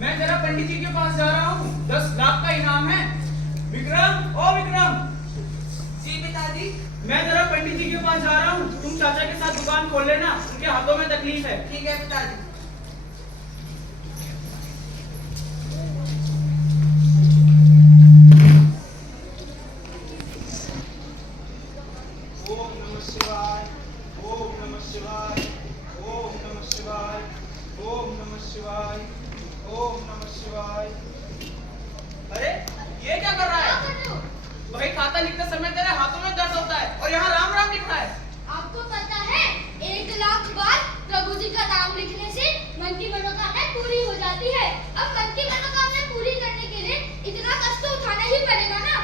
मैं जरा पंडित जी के पास जा रहा हूँ, 10 लाख का इनाम है। विक्रम, ओ विक्रम। जी पिताजी। मैं जरा पंडित जी के पास जा रहा हूँ, तुम चाचा के साथ दुकान खोल लेना, उनके हाथों में तकलीफ है। ठीक है पिताजी। ओम नमः शिवाय, ओम नमः शिवाय, ओम नमः शिवाय, ओम नमः शिवाय, ओम नमः शिवाय। अरे ये क्या कर रहा है? भाई खाता लिखते समय तेरे हाथों में दर्द होता है और यहाँ राम राम लिखा है। आपको पता है 1 लाख बार प्रभु जी का नाम लिखने से मन की मनोकामना पूरी हो जाती है। अब मन की मनोकामना पूरी करने के लिए इतना कष्ट तो उठाना ही पड़ेगा ना।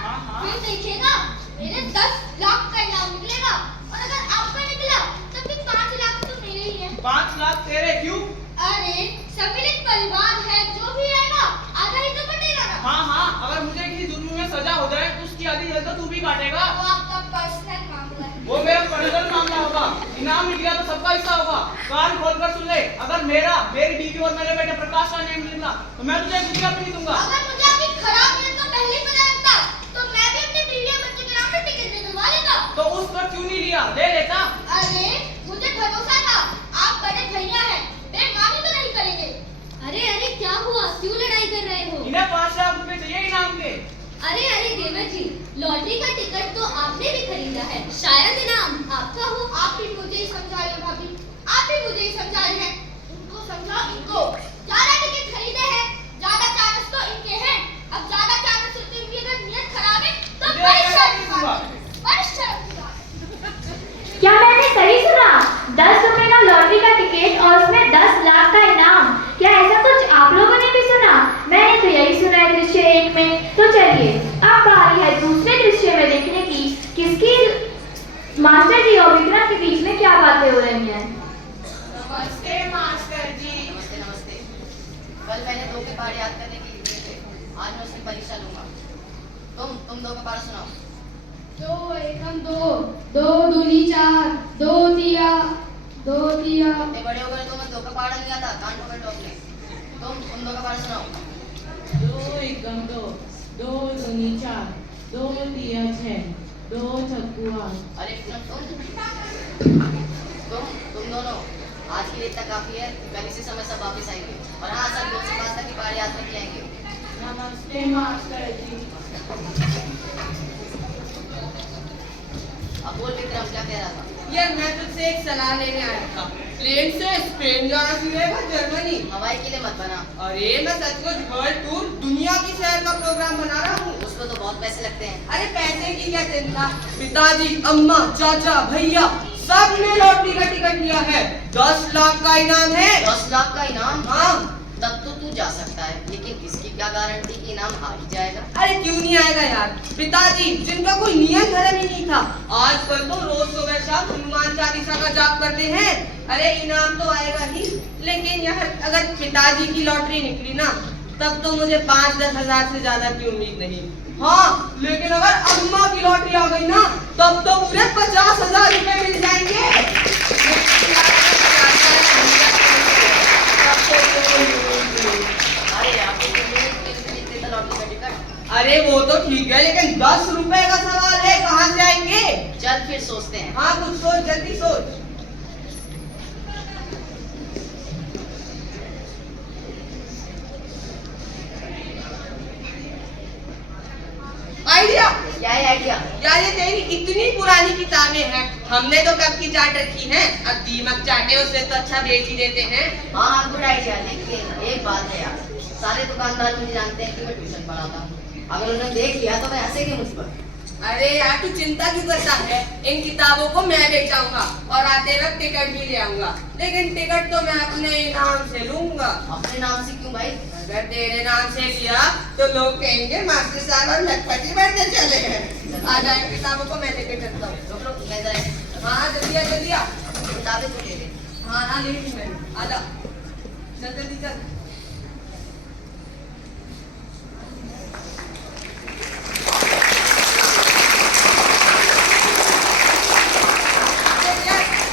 फिर देखिएगा मेरे 10 लाख का इनाम निकलेगा और अगर आपका निकला तो फिर 5 लाख तो मेरे ही है। 5 लाख तेरे क्यों? अरे सम्मिलित परिवार है, जो भी आएगा आधा ही तो बटेगा ना। हाँ, अगर मुझे किसी जुर्म में सजा हो जाए तो उसकी आधी जल तो तू भी काटेगा। वो आपका पर्सनल मामला है। वो मेरा पर्सनल मामला होगा। इनाम मिल गया तो सबका हिस्सा होगा। कान खोलकर सुन ले, अगर मेरी बीवी और मेरे बेटे प्रकाश का नाम मिला तो मैं तुझे कुछ भी नहीं दूंगा। अगर मुझे आपकी खराब नीयत का पहले पता लगता तो मैं भी अपने बीवी और बच्चे के नाम पे टिकट निकलवा लेता। तो उस पर क्यों नहीं लिया? ले लेता। अरे मुझे भरोसा था, आप बड़े भैया हैं, बेईमानी तो नहीं करेंगे। अरे क्या हुआ, क्यों लड़ाई कर रहे हो? इन्हें 5 लाख रुपए चाहिए इनाम के। अरे देवर जी, लॉटरी का टिकट तो आपने भी खरीदा है, शायद इनाम आपका हो। आप भी मुझे ही समझा रहे हो भाभी, आप भी मुझे ही समझा रहे हैं। उनको समझाओ, इनको ज्यादा टिकट खरीदे हैं, ज्यादा चांस तो इनके हैं। अब ज्यादा चांस से तो इनकी अगर नियत खराब है तो बड़ी शर्म की बात है, बड़ी शर्म की बात है। क्या मैंने सही सुना? 10 रुपए का लॉटरी का टिकट और उसमें 10 लाख का इनाम। क्या ऐसा कुछ आप लोगों ने भी सुना? मैंने तो यही सुना है दृश्य 1 में। तो चलिए अब बारी है दूसरे दृश्य में देखने की किसकी मास्टर जी और विक्रम के बीच में क्या बातें हो रही हैं। नमस्ते मास्टर जी। नमस्ते नमस्ते। कल मैंने 2 के पहाड़ याद करने के लिए दिए थे, आज मैं उसकी परीक्षा लूंगा। तुम 2 के पहाड़ सुनाओ। 2 एकम 2, 2 दूनी 4, 2 तिया, 2 तिया। इतने बड़े हो गए तो मैं 2 का पहाड़ नहीं आता, कान ठोकर टोकने। तुम 2 का पहाड़ सुनाओ। 2 एकम 2, 2 दूनी 4, 2 तिया 6, 2 छक्कू 8। अरे तुम दोनों आज के लिए इतना काफी है। कल इसी समय सब वापस आएंगे और हाँ, सब 2 से 5 तक की पहाड़ याद करके आएंगे। नमस्ते मास्टर जी। अब बोल विक्रम, क्या कह रहा था? यार मैं तुझसे एक सलाह लेने आया था। प्लेन से स्पेन जाना सीखेगा, जर्मनी। हवाई के लिए मत बना। अरे मैं सचमुच वर्ल्ड टूर दुनिया की सैर का प्रोग्राम बना रहा हूँ। उसमें तो बहुत पैसे लगते हैं। अरे पैसे की क्या चिंता, पिताजी, अम्मा, चाचा, भैया सब ने लॉटरी का टिकट लिया है। 10 लाख का इनाम है। 10 लाख का इनाम? हाँ। तब तो तू जा सकता है, लेकिन इसकी क्या गारंटी कि इनाम आ ही जाएगा? अरे क्यों नहीं आएगा यार, पिताजी जिनका कोई नियम धर्म ही नहीं था, आजकल तो रोज सुबह शाम हनुमान चालीसा का जाप करते हैं। अरे इनाम तो आएगा ही, लेकिन यार अगर पिताजी की लॉटरी निकली ना तब तो मुझे 5-10 हजार से ज्यादा की उम्मीद नहीं। हाँ, लेकिन अगर अम्मा की लॉटरी आ गई ना तब तो पूरे 50,000 रुपए मिल जाएंगे। अरे आपको लॉटरी का टिकट? अरे वो तो ठीक है, लेकिन 10 रुपए का सवाल है, कहाँ से आएंगे? चल फिर सोचते हैं। हाँ कुछ सोच, जल्दी सोच। आइडिया। क्या है आइडिया? यार ये तेरी इतनी पुरानी किताबें हैं, हमने तो कब की चाट रखी हैं, अब दीमक चाटे उससे तो अच्छा बेच ही देते हैं। हाँ गुड आइडिया, लेकिन एक बात है यार, सारे दुकानदार मुझे जानते हैं कि मैं ट्यूशन पढ़ाता हूँ। अगर उन्होंने देख लिया तो मैं हंसेंगे मुझ पर। अरे यार तू चिंता क्यों करता है, इन किताबों को मैं बेचाऊंगा और आते वक्त टिकट भी ले आऊंगा, लेकिन टिकट तो मैं अपने नाम से लूंगा। अपने नाम से क्यों भाई? अगर तेरे नाम से लिया तो लोग कहेंगे मास्टर साहब और लखपति बैठने चले हैं। आ जाए किताबों को मैं लेके चलता हूँ। रुक मैं जरा हाँ जल्दी आ जल्दी आ। किताबें तो ले ले। हाँ ना ले ली मैंने, आ जा चल जल्दी चल।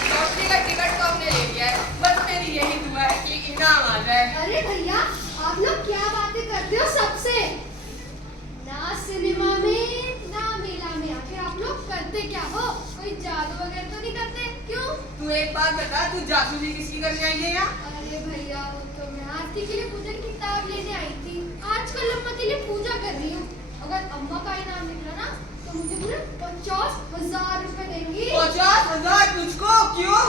लॉटरी का टिकट तो हमने ले लिया है, बस मेरी यही दुआ है कि इनाम आ जाए। अरे भैया, आप लोग क्या पूजा की किताब लेने आई थी। आजकल अम्मा के लिए पूजा कर रही हूँ। अगर अम्मा का इनाम निकला ना तो मुझे पूरे 50,000 रुपए देंगी। 50,000 तुझको? क्यों?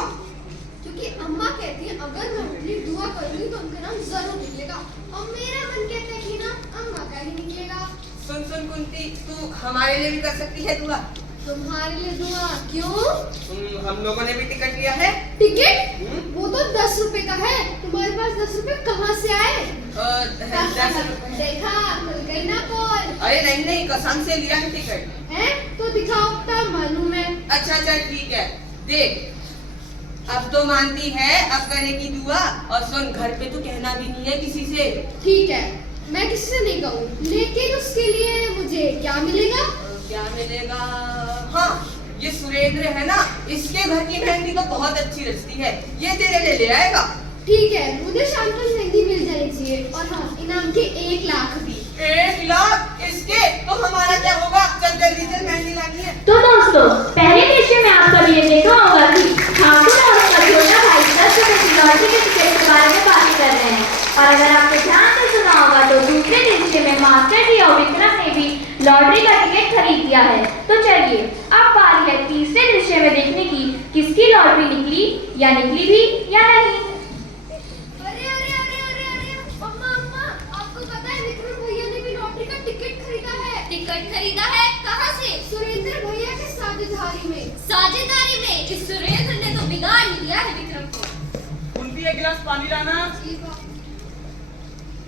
क्योंकि अम्मा कहती है अगर मैं अपनी दुआ करूंगी तो उनका नाम जरूर निकलेगा। और मेरा मन कहता है कि ना अम्मा का ही निकलेगा। सुन सुन कुंती, तू हमारे लिए भी कर सकती है दुआ। तुम्हारे लिए दुआ? क्यों? हम लोगों ने भी टिकट लिया है। टिकट? वो तो 10 रुपए का है। तुम्हारे पास 10 रुपए कहाँ से आए? 10 रुपए। देखा, खुल गई ना पोल। अरे नहीं नहीं, कसम से लिया है टिकट। है तो दिखाओ, तब मालूम है। अच्छा चल ठीक है, देख अब तो मानती है, अब करेगी दुआ। और सुन, घर पे तो कहना भी नहीं है किसी से। ठीक है, मैं किसी से नहीं कहूँ, लेकिन उसके लिए मुझे क्या मिलेगा? क्या मिलेगा? हाँ, ये सुरेंद्र है ना, इसके घर की मेहंदी तो बहुत अच्छी रचती है, ये तेरे लिए ले आएगा। ठीक है, मुझे शाम तक मेहंदी मिल जानी चाहिए। और हाँ, इनाम के 1 लाख भी। 1 लाख? इसके तो हमारा क्या होगा? चल जल्दी चल, मेहंदी लानी है। तो दोस्तों, पहले दृश्य में आप सभी ने देखा होगा कि ठाकुर और उसका छोटा भाई 10 रुपए की लॉटरी के टिकट के बारे में बात कर रहे हैं। और अगर आपने ध्यान से सुना होगा तो दूसरे दृश्य में मास्टर जी और विक्रम ने भी लॉटरी का टिकट खरीद लिया है। तो चलिए, अब बारी है तीसरे दृश्य में देखने की, किसकी लॉटरी निकली या निकली भी या नहीं। अरे अरे अरे अरे अरे अम्मा अम्मा, आपको पता है विक्रम भैया ने भी लॉटरी का टिकट खरीदा है। टिकट खरीदा है? कहाँ से? सुरेंद्र भैया के साझेदारी में। साझेदारी में? इस सुरेंद्र ने तो बिगाड़ ही दिया है विक्रम को। कुंती, एक गिलास पानी लाना।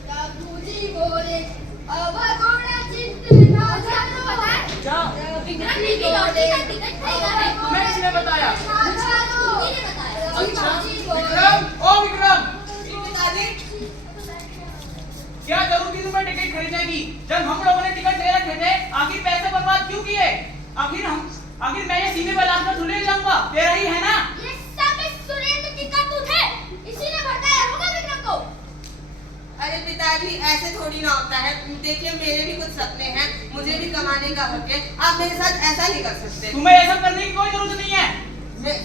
बाबूजी बोले अब घोड़ा चिंत ना जानो। पता है जाओ। विक्रम ने भी लॉटरी का टिकट खरीदा है। तुम्हें किसने बताया? कुंती ने बताया। अच्छा, विक्रम, ओ विक्रम, पिताजी, क्या जरूरत थी तुम्हें टिकट खरीदने की? जब हम लोगों ने टिकट ले रखे थे, आखिर पैसे बर्बाद क्यों किए? आखिर मैं ये सीने पे लाकर झूले जाऊंगा, तेरा ही है ना? ये सब इस सुरेंद्र की करतूत है। इसी ने भड़काया होगा विक्रम को। अरे पिताजी, ऐसे थोड़ी ना होता है। देखिए, मेरे भी कुछ सपने हैं, मुझे भी कमाने का हक है। आप मेरे साथ ऐसा नहीं कर सकते। तुम्हें ऐसा करने की कोई जरूरत नहीं है।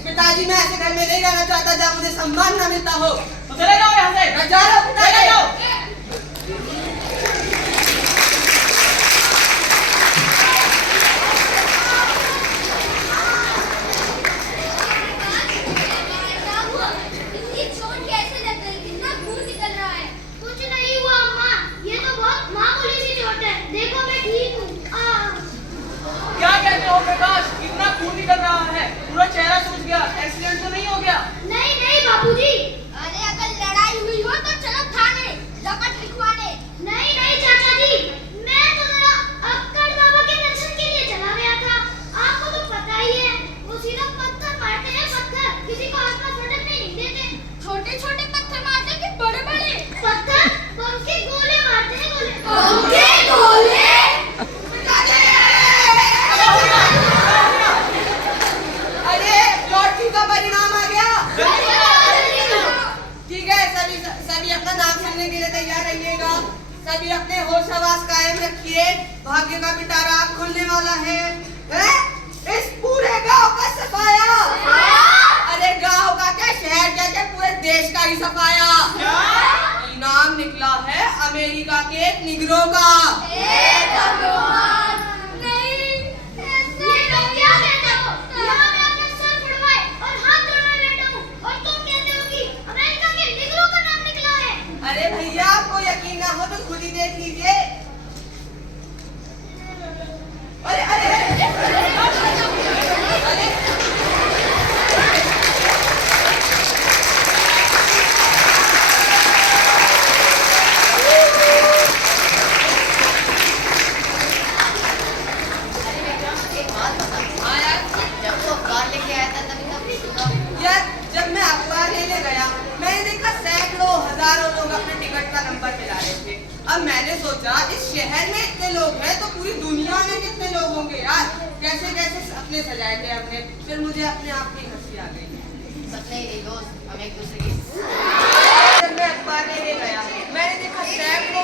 पिताजी, मैं ऐसे घर में नहीं रहना चाहता जहाँ मुझे सम्मान न मिलता हो। तो चले जाओ यहाँ से। मैं जा रहा हूँ पिताजी। चले जाओ। क्या हुआ? इतनी चोट कैसे लग गई? कितना खून निकल रहा है? कुछ नहीं हुआ अम्मा, ये तो बहुत मामूली सी चोट है। देखो मैं ठीक हूँ। क्या कहते हो प्रकाश? इतना खून निकल रहा है, पूरा चेहरा सूज गया। एक्सीडेंट तो नहीं हो गया? नहीं नहीं बाबूजी। अरे अगर लड़ाई हुई हो तो चलो थाने, रपट लिखवाने। नहीं नहीं चाचा जी, मैं तो जरा अक्कड़ बाबा के दर्शन के लिए चला गया था। आपको तो पता ही है, वो सीधा पत्थर मारते हैं, पत्थर। किसी को आसपास भटकने नहीं देते। छोटे छोटे पत्थर मारते कि बड़े बड़े? पत्थर बम के गोले मारते हैं, गोले। बम के गोले? अरे, लॉटरी का परिणाम आ गया। ठीक है, सभी अपना नाम सुनने के लिए तैयार रहिएगा। सभी अपने होश हवास कायम रखिए। भाग्य का पिटारा खुलने वाला है। इस पूरे गांव का सफाया। अरे गांव का क्या, शहर क्या, क्या पूरे देश का ही सफाया। इनाम निकला है अमेरिका के एक निग्रो का। ये तुम क्या कहते हो? यहाँ मैं अपना सर फुड़वाए और हाथ जोड़वाए बैठा हूँ, और तुम कहते हो कि अमेरिका के निग्रो का नाम निकला है। अरे भैया, आपको यकीन ना हो तो खुद ही देख लीजिए। अरे अरे एक बात बता, हाँ यार, जब वो अखबार लेके आया था तभी तब सुना। यार जब मैं अखबार लेने गया, मैंने देखा सैकड़ों हजारों लोग अपने टिकट का नंबर मिला रहे थे। अब मैंने सोचा, इस शहर में इतने लोग हैं तो पूरी दुनिया में कितने लोग होंगे यार। कैसे कैसे सपने सजाए थे हमने। फिर मुझे अपने आप ही हंसी आ गई। सपने ही नहीं दोस्त, हम एक दूसरे की जब मैं अखबार लेने गया, मैंने देखा सैकड़ों